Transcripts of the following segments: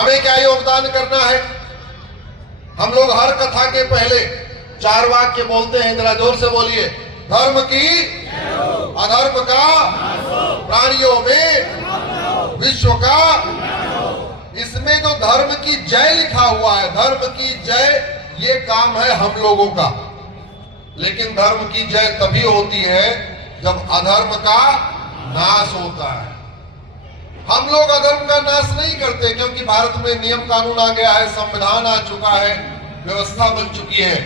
हमें क्या योगदान करना है? हम लोग हर कथा के पहले 4 वाक्य बोलते हैं, जरा जोर से बोलिए। धर्म की अधर्म का प्राणियों में विश्व का। इसमें जो धर्म की जय लिखा हुआ है, धर्म की जय, ये काम है हम लोगों का। लेकिन धर्म की जय तभी होती है जब अधर्म का नाश होता है। हम लोग अधर्म का नाश नहीं करते, क्योंकि भारत में नियम कानून आ गया है, संविधान आ चुका है, व्यवस्था बन चुकी है।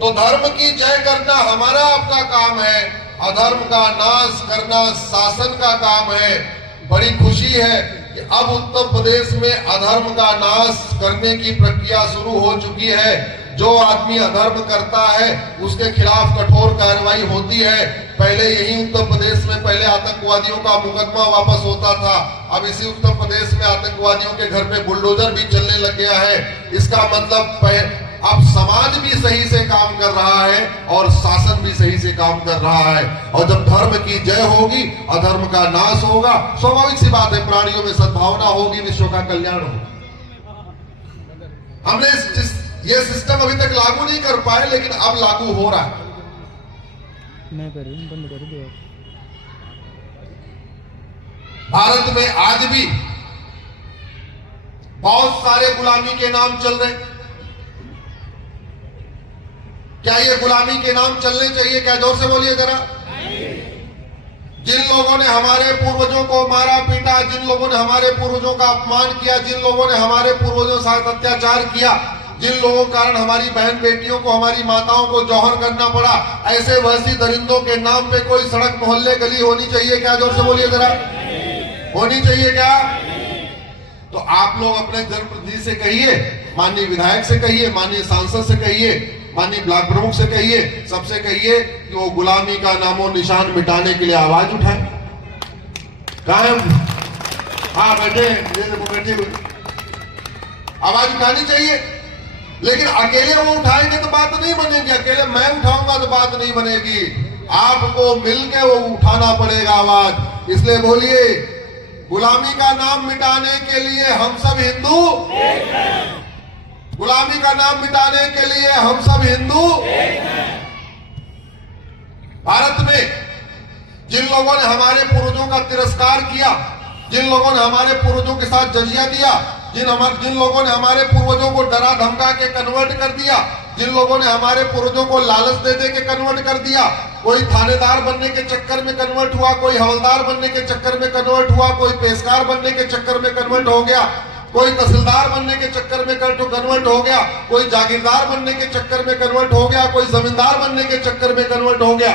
तो धर्म की जय करना हमारा अपना काम है, अधर्म का नाश करना शासन का काम है। बड़ी खुशी है कि अब उत्तर प्रदेश में अधर्म का नाश करने की प्रक्रिया शुरू हो चुकी है। जो आदमी अधर्म करता है उसके खिलाफ कठोर कार्रवाई होती है। पहले यही उत्तर प्रदेश में पहले आतंकवादियों का मुकदमा वापस होता था, अब इसी उत्तर प्रदेश में आतंकवादियों के घर पे बुलडोजर भी चलने लग गया है। इसका मतलब अब समाज भी सही से काम कर रहा है और शासन भी सही से काम कर रहा है। और जब धर्म की जय होगी, अधर्म का नाश होगा, स्वाभाविक सी बात है, प्राणियों में सद्भावना होगी, विश्व का कल्याण होगा। हमने ये सिस्टम अभी तक लागू नहीं कर पाए, लेकिन अब लागू हो रहा है। बंद कर दो। भारत में आज भी बहुत सारे गुलामी के नाम चल रहे। क्या ये गुलामी के नाम चलने चाहिए? क्या जोर से बोलिए जरा। जिन लोगों ने हमारे पूर्वजों को मारा पीटा, जिन लोगों ने हमारे पूर्वजों का अपमान किया, जिन लोगों ने हमारे पूर्वजों के साथ अत्याचार किया, जिन लोगों के कारण हमारी बहन बेटियों को, हमारी माताओं को जौहर करना पड़ा, ऐसे वैसी दरिंदों के नाम पे कोई सड़क मोहल्ले गली होनी चाहिए क्या? जोर से बोलिए जरा। होनी चाहिए क्या? तो आप लोग अपने जनप्रतिनिधि से कहिए, माननीय विधायक से कहिए, माननीय सांसद से कहिए, माननीय ब्लॉक प्रमुख से कहिए, सबसे कहिए कि वो गुलामी का नामो निशान मिटाने के लिए आवाज उठाए। कहाँ है? हाँ बैठे बैठे, आवाज उठानी चाहिए। लेकिन अकेले वो उठाएंगे तो बात नहीं बनेगी, अकेले मैं उठाऊंगा तो बात नहीं बनेगी। आपको मिलके वो उठाना पड़ेगा आवाज। इसलिए बोलिए, गुलामी का नाम मिटाने के लिए हम सब हिंदू एक हैं। गुलामी का नाम मिटाने के लिए हम सब हिंदू एक हैं। भारत में जिन लोगों ने हमारे पूर्वजों का तिरस्कार किया, जिन लोगों ने हमारे पूर्वजों के साथ जजिया दिया, जिन लोगों ने हमारे पूर्वजों को डरा धमका के कन्वर्ट कर दिया, जिन लोगों ने हमारे पूर्वजों को लालच दे दे के कन्वर्ट कर दिया, कोई थानेदार बनने के चक्कर में कन्वर्ट हुआ, कोई हवलदार बनने के चक्कर में कन्वर्ट हुआ, कोई पेशकार बनने के चक्कर में कन्वर्ट हो गया, कोई तहसीलदार बनने के चक्कर में कन्वर्ट हो गया, कोई जागीरदार बनने के चक्कर में कन्वर्ट हो गया, कोई जमींदार बनने के चक्कर में कन्वर्ट हो गया।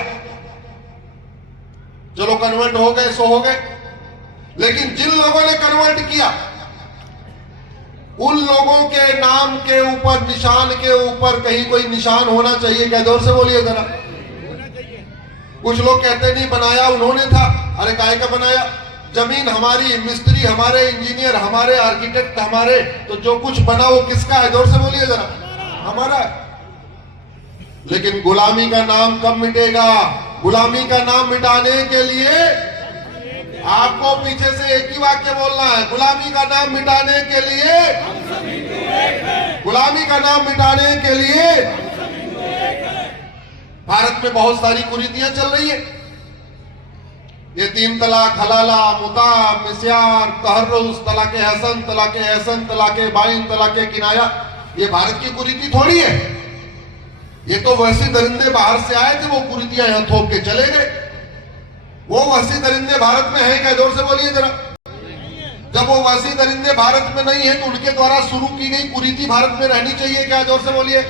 चलो कन्वर्ट हो गए सो हो गए, लेकिन जिन लोगों ने कन्वर्ट किया उन लोगों के नाम के ऊपर, निशान के ऊपर कहीं कोई निशान होना चाहिए क्या? जोर से बोलिए जरा। कुछ लोग कहते नहीं बनाया उन्होंने था। अरे काहे का बनाया? जमीन हमारी, मिस्त्री हमारे, इंजीनियर हमारे, आर्किटेक्ट हमारे, तो जो कुछ बना वो किसका है? जोर से बोलिए जरा। हमारा। लेकिन गुलामी का नाम कब मिटेगा? गुलामी का नाम मिटाने के लिए आपको पीछे से एक ही वाक्य बोलना है, गुलामी का नाम मिटाने के लिए, गुलामी का नाम मिटाने के लिए। भारत में बहुत सारी कुरीतियां चल रही है। ये 3 तलाक, हलाला, मुता, मिस्यार, तहर्रुस, तलाके हसन, तलाके एहसन, तलाके बाइन, तलाके किनाया, ये भारत की कुरीति थोड़ी है। ये तो वैसे दरिंदे बाहर से आए थे, वो कुरीतियां यहां थोप के चले गए। वो वैसे दरिंदे भारत में है क्या? जोर से बोलिए जरा। जब वो वैसे दरिंदे भारत में नहीं है तो उनके द्वारा शुरू की गई कुरीति भारत में रहनी चाहिए क्या? जोर से बोलिए।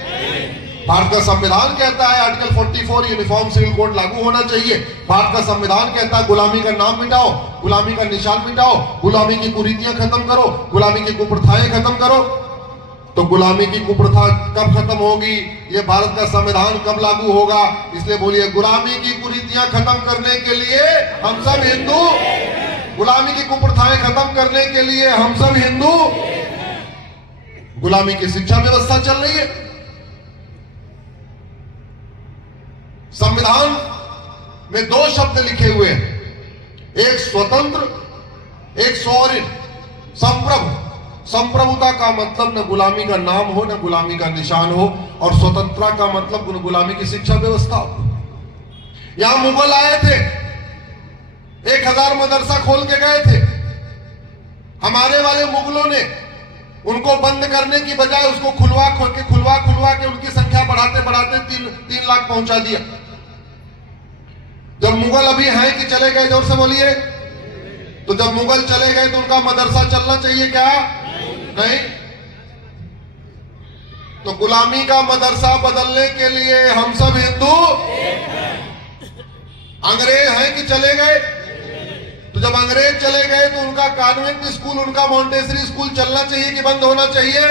भारत का संविधान कहता है आर्टिकल 44 यूनिफॉर्म सिविल कोड लागू होना चाहिए। भारत का संविधान कहता है गुलामी का नाम मिटाओ, गुलामी का निशान मिटाओ, गुलामी की कुरीतियां खत्म करो, गुलामी की कुप्रथाएं खत्म करो। तो गुलामी की कुप्रथा कब खत्म होगी? ये भारत का संविधान कब लागू होगा? इसलिए बोलिए, गुलामी की कुरीतियां खत्म करने के लिए हम सब हिंदू, गुलामी की कुप्रथाएं खत्म करने के लिए हम सब हिंदू। गुलामी की शिक्षा व्यवस्था चल रही है। संविधान में 2 शब्द लिखे हुए हैं, एक स्वतंत्र, एक सॉवरेन, संप्रभु। संप्रभुता का मतलब न गुलामी का नाम हो, न गुलामी का निशान हो, और स्वतंत्रता का मतलब गुलामी की शिक्षा व्यवस्था हो। यहां मुगल आए थे, 1000 मदरसा खोल के गए थे। हमारे वाले मुगलों ने उनको बंद करने की बजाय उसको खुलवा के उनकी संख्या बढ़ाते बढ़ाते 3 लाख पहुंचा दिया। जब मुगल अभी हैं कि चले गए, जोर से बोलिए। तो जब मुगल चले गए तो उनका मदरसा चलना चाहिए क्या? नहीं। तो गुलामी का मदरसा बदलने के लिए हम सब हिंदू अंग्रेज हैं कि चले गए? तो जब अंग्रेज चले गए तो उनका कॉन्वेंट स्कूल, उनका मॉन्टेसरी स्कूल चलना चाहिए कि बंद होना चाहिए?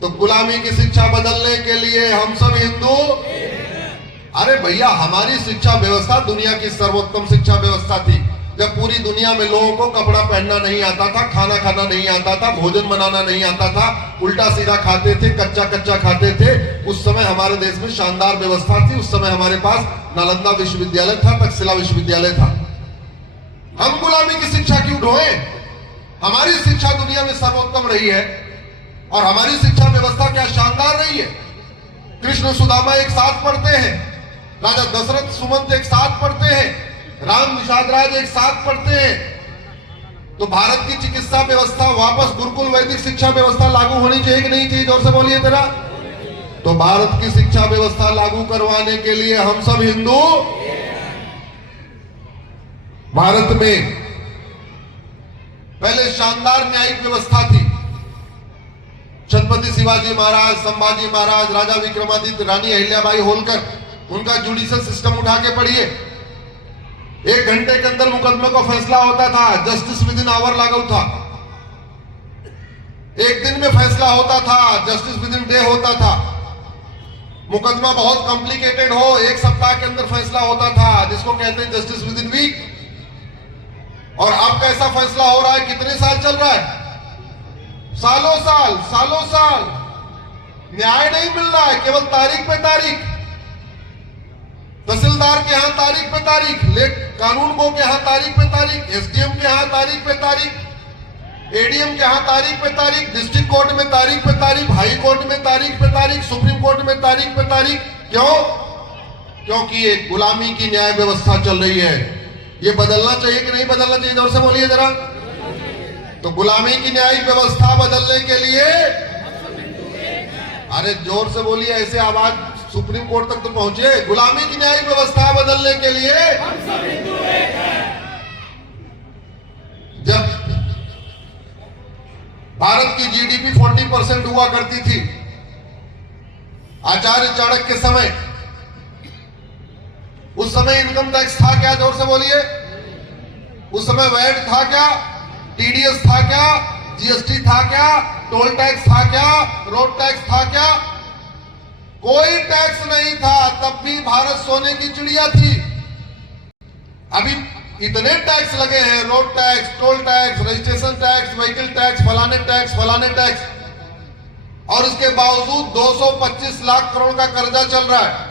तो गुलामी की शिक्षा बदलने के लिए हम सब हिंदू। अरे भैया, हमारी शिक्षा व्यवस्था दुनिया की सर्वोत्तम शिक्षा व्यवस्था थी। जब पूरी दुनिया में लोगों को कपड़ा पहनना नहीं आता था, खाना खाना नहीं आता था, भोजन बनाना नहीं आता था, उल्टा सीधा खाते थे, कच्चा कच्चा खाते थे, उस समय हमारे देश में शानदार व्यवस्था थी। उस समय हमारे पास नालंदा विश्वविद्यालय था, तक्षशिला विश्वविद्यालय था। हम गुलामी की शिक्षा क्यों ढोए? हमारी शिक्षा दुनिया में सर्वोत्तम रही है, और हमारी शिक्षा व्यवस्था क्या शानदार रही है। कृष्ण सुदामा एक साथ पढ़ते हैं, राजा दशरथ सुमंत एक साथ पढ़ते हैं, राम निषाद राज एक साथ पढ़ते हैं। तो भारत की चिकित्सा व्यवस्था वापस गुरुकुल वैदिक शिक्षा व्यवस्था लागू होनी चाहिए कि नहीं चाहिए? जोर से बोलिए जरा। तो भारत की शिक्षा व्यवस्था लागू करवाने के लिए हम सब हिंदू। भारत में पहले शानदार न्यायिक व्यवस्था थी। छत्रपति शिवाजी महाराज, संभाजी महाराज, राजा विक्रमादित्य, रानी अहिल्याबाई होलकर, उनका जुडिशियल सिस्टम उठा के पढ़िए। 1 घंटे के अंदर मुकदमे का फैसला होता था, जस्टिस विद इन आवर लागू था। 1 दिन में फैसला होता था, जस्टिस विद इन डे होता था। मुकदमा बहुत कॉम्प्लिकेटेड हो, 1 सप्ताह के अंदर फैसला होता था, जिसको कहते हैं जस्टिस विद इन वीक। और अब कैसा फैसला हो रहा है? कितने साल चल रहा है? सालों साल न्याय नहीं मिल रहा है, केवल तारीख पे तारीख। तहसीलदार के यहां तारीख पे तारीख, कानून गो के यहां तारीख पे तारीख, एसडीएम के यहां तारीख पे तारीख, एडीएम के यहां तारीख पे तारीख, डिस्ट्रिक्ट कोर्ट में तारीख पे तारीख, हाई कोर्ट में तारीख पे तारीख, सुप्रीम कोर्ट में तारीख पे तारीख। क्यों? क्योंकि ये गुलामी की न्याय व्यवस्था चल रही है। ये बदलना चाहिए कि नहीं बदलना चाहिए? जोर से बोलिए जरा। तो गुलामी की न्यायिक व्यवस्था बदलने के लिए, अरे जोर से बोलिए, ऐसे आवाज सुप्रीम कोर्ट तक तो पहुंचे। गुलामी की न्यायिक व्यवस्था बदलने के लिए हम सब हिंदू एक हैं। जब भारत की जीडीपी 40% हुआ करती थी, आचार्य चाणक्य के समय, उस समय इनकम टैक्स था क्या? जोर से बोलिए। उस समय वैट था क्या? टीडीएस था क्या? जीएसटी था क्या? टोल टैक्स था क्या? रोड टैक्स था क्या? कोई टैक्स नहीं था। तब भी भारत सोने की चिड़िया थी। अभी इतने टैक्स लगे हैं, road tax, toll tax, registration tax, vehicle tax, फलाने टैक्स, और इसके बावजूद 225 लाख करोड़ का कर्जा चल रहा है।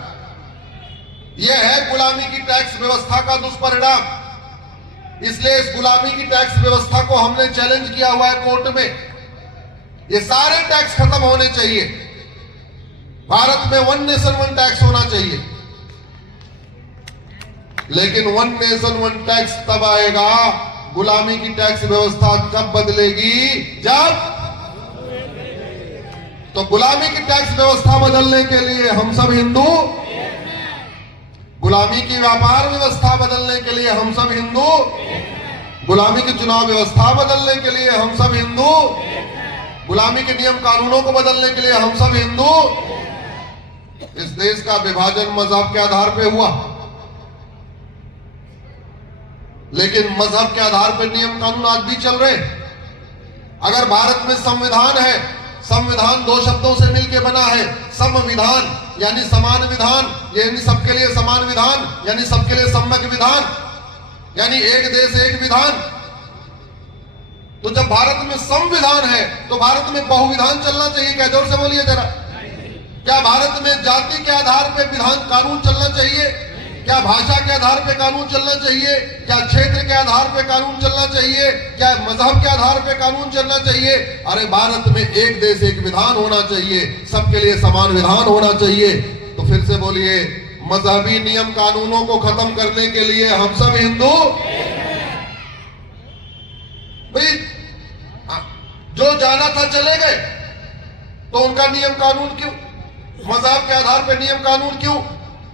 यह है गुलामी की टैक्स व्यवस्था का दुष्परिणाम। इसलिए इस गुलामी की टैक्स व्यवस्था को हमने चैलेंज किया हुआ है कोर्ट में। ये सारे टैक्स खत्म होने चाहिए। भारत में 1 नेशन 1 टैक्स होना चाहिए। लेकिन 1 नेशन 1 टैक्स तब आएगा, गुलामी की टैक्स व्यवस्था कब बदलेगी? जब। तो गुलामी की टैक्स व्यवस्था बदलने के लिए हम सब हिंदू, गुलामी की व्यापार व्यवस्था बदलने के लिए हम सब हिंदू, गुलामी की चुनाव व्यवस्था बदलने के लिए हम सब हिंदू, गुलामी के नियम कानूनों को बदलने के लिए हम सब हिंदू। इस देश का विभाजन मजहब के आधार पे हुआ, लेकिन मजहब के आधार पर नियम कानून आज भी चल रहे हैं। अगर भारत में संविधान है, संविधान 2 शब्दों से मिलकर बना है। समविधान यानी समान विधान, यानी सबके लिए समान विधान, यानी सबके लिए सम्यक विधान, यानी एक देश एक विधान। तो जब भारत में संविधान है तो भारत में बहुविधान चलना चाहिए क्या? जोर से बोलिए जरा। क्या भारत में जाति के आधार पर विधान कानून चलना चाहिए? क्या भाषा के आधार पे कानून चलना चाहिए, क्या क्षेत्र के आधार पे कानून चलना चाहिए, क्या मजहब के आधार पे कानून चलना चाहिए? अरे भारत में एक देश एक विधान होना चाहिए, सबके लिए समान विधान होना चाहिए। तो फिर से बोलिए, मजहबी नियम कानूनों को खत्म करने के लिए हम सब हिंदू। भाई जो जाना था चले गए, तो उनका नियम कानून क्यों? मजहब के आधार पे नियम कानून क्यों?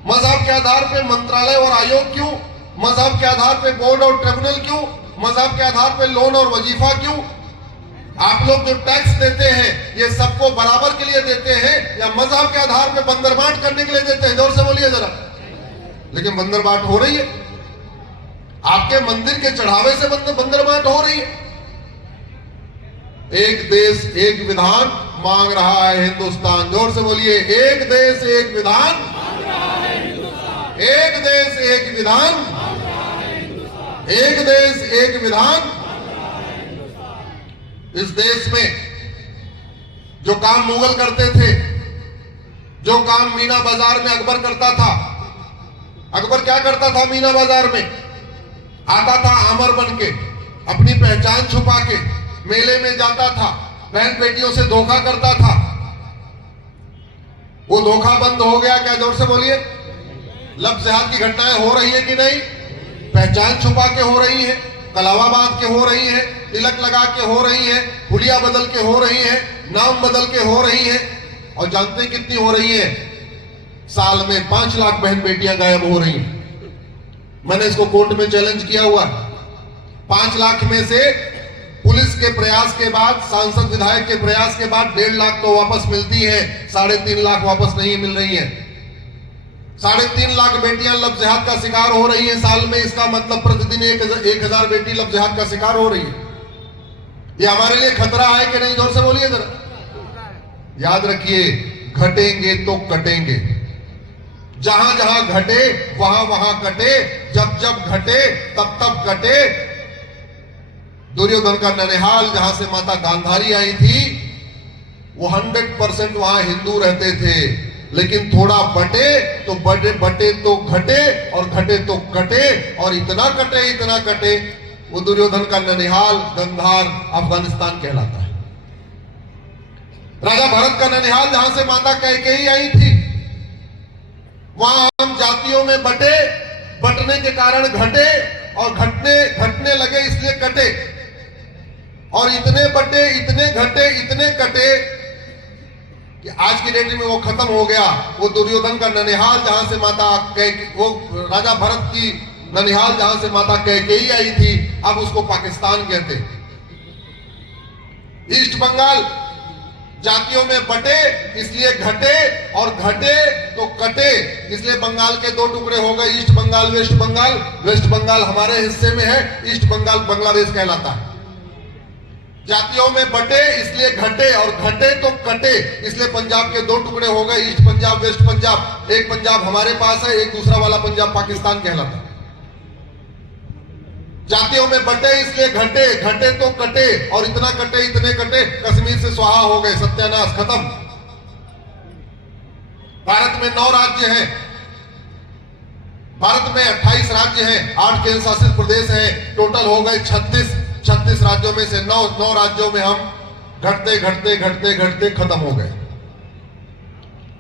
मजहब के आधार पे मंत्रालय और आयोग क्यों? मजहब के आधार पे बोर्ड और ट्रिब्यूनल क्यों? मजहब के आधार पे लोन और वजीफा क्यों? आप लोग जो टैक्स देते हैं ये सबको बराबर के लिए देते हैं या मजहब के आधार पे बंदरबाट करने के लिए देते हैं? जोर से बोलिए जरा। लेकिन बंदरबाट हो रही है, आपके मंदिर के चढ़ावे से बंदरबाट हो रही है। एक देश एक विधान मांग रहा है हिंदुस्तान। जोर से बोलिए, एक देश एक विधान, एक देश एक विधान, एक देश एक विधान। इस देश में जो काम मुगल करते थे, जो काम मीना बाजार में अकबर करता था, अकबर क्या करता था? मीना बाजार में आता था आमर बन के, अपनी पहचान छुपा के मेले में जाता था, बहन बेटियों से धोखा करता था। वो धोखा बंद हो गया क्या? जोर से बोलिए। लब जिहाद की घटनाएं हो रही है कि नहीं? पहचान छुपा के हो रही है, कलावा बांध के हो रही है, तिलक लगा के हो रही है, हुलिया बदल के हो रही है, नाम बदल के हो रही है। और जानते हैं कितनी हो रही है? साल में 5 लाख बहन बेटियां गायब हो रही हैं। मैंने इसको कोर्ट में चैलेंज किया हुआ। 5 लाख में से पुलिस के प्रयास के बाद, सांसद विधायक के प्रयास के बाद 1.5 लाख तो वापस मिलती है, 3.5 लाख वापस नहीं मिल रही है। 3.5 लाख बेटियां लब जिहाद का शिकार हो रही है साल में। इसका मतलब प्रतिदिन 1000 बेटी लब जिहाद का शिकार हो रही है। ये हमारे लिए खतरा है कि नहीं? जोर से बोलिए जरा। याद रखिए, घटेंगे तो कटेंगे। जहां जहां घटे वहां वहां कटे, जब जब घटे तब तब कटे। दुर्योधन का ननिहाल जहां से माता गांधारी आई थी, वो 100% वहां हिंदू रहते थे। लेकिन थोड़ा बटे तो बटे तो घटे, और घटे तो कटे, और इतना कटे वो दुर्योधन का ननिहाल गंधार अफगानिस्तान कहलाता है। राजा भरत का ननिहाल जहां से माता कैकेयी आई थी, वहां हम जातियों में बटे, बटने के कारण घटे, और घटने लगे इसलिए कटे। और इतने बटे, इतने घटे, इतने कटे कि आज की डेट में वो खत्म हो गया। वो दुर्योधन का ननिहाल जहां से वो राजा भरत की ननिहाल जहां से माता कैकेयी आई थी, अब उसको पाकिस्तान कहते। ईस्ट बंगाल जातियों में बटे इसलिए घटे, और घटे तो कटे इसलिए बंगाल के 2 टुकड़े हो गए, East Bengal West Bengal. West Bengal हमारे हिस्से में है, ईस्ट बंगाल बांग्लादेश कहलाता है। जातियों में बटे इसलिए घटे, और घटे तो कटे इसलिए पंजाब के 2 टुकड़े हो गए, ईस्ट पंजाब वेस्ट पंजाब। एक पंजाब हमारे पास है, एक दूसरा वाला पंजाब पाकिस्तान कहलाता है। जातियों में बटे इसलिए घटे तो कटे, और इतना कटे, इतने कटे, कश्मीर से स्वाहा हो गए, सत्यानाश, खत्म। भारत में 9 राज्य हैं, भारत में 28 राज्य हैं, 8 केंद्र शासित प्रदेश हैं, टोटल हो गए 36 राज्यों में से 9 राज्यों में हम घटते खत्म हो गए।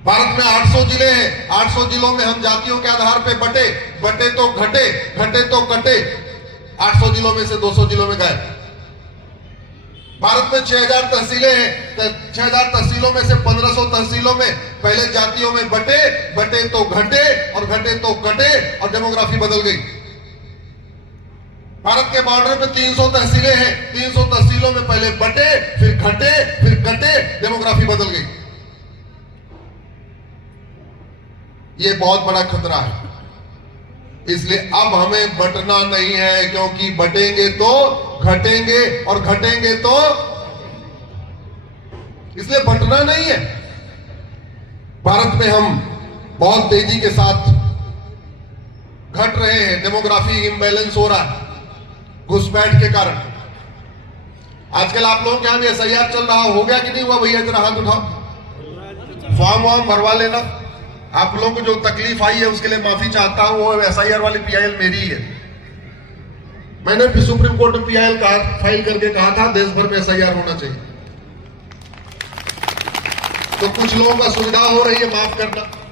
भारत में 800 जिले हैं, 800 जिलों में हम जातियों के आधार पे बटे तो घटे तो कटे, 800 जिलों में से 200 जिलों में गए। भारत में 6000 तहसीलें हैं, 6000 तहसीलों में से 1500 तहसीलों में पहले जातियों में बटे तो घटे, और घटे तो कटे, और डेमोग्राफी बदल गई। भारत के बॉर्डर पे 300 तहसीलें हैं, 300 तहसीलों में पहले बटे, फिर घटे, फिर कटे, डेमोग्राफी बदल गई। ये बहुत बड़ा खतरा है। इसलिए अब हमें बटना नहीं है, क्योंकि बटेंगे तो घटेंगे, और घटेंगे तो, इसलिए बटना नहीं है। भारत में हम बहुत तेजी के साथ घट रहे हैं, डेमोग्राफी इम्बैलेंस हो रहा है घुसपैठ के कारण। आजकल आप लोगों के यहां भी SIR चल रहा, हो गया कि नहीं हुआ? भैया जरा हाथ उठाओ, फॉर्म भरवा लेना। आप लोगों को जो तकलीफ आई है उसके लिए माफी चाहता हूं। वो SIR वाली PIL मेरी ही है। मैंने भी सुप्रीम कोर्ट में PIL फाइल करके कहा था देश भर में SIR होना चाहिए। तो कुछ लोगों का सुविधा हो रही है, माफ करना।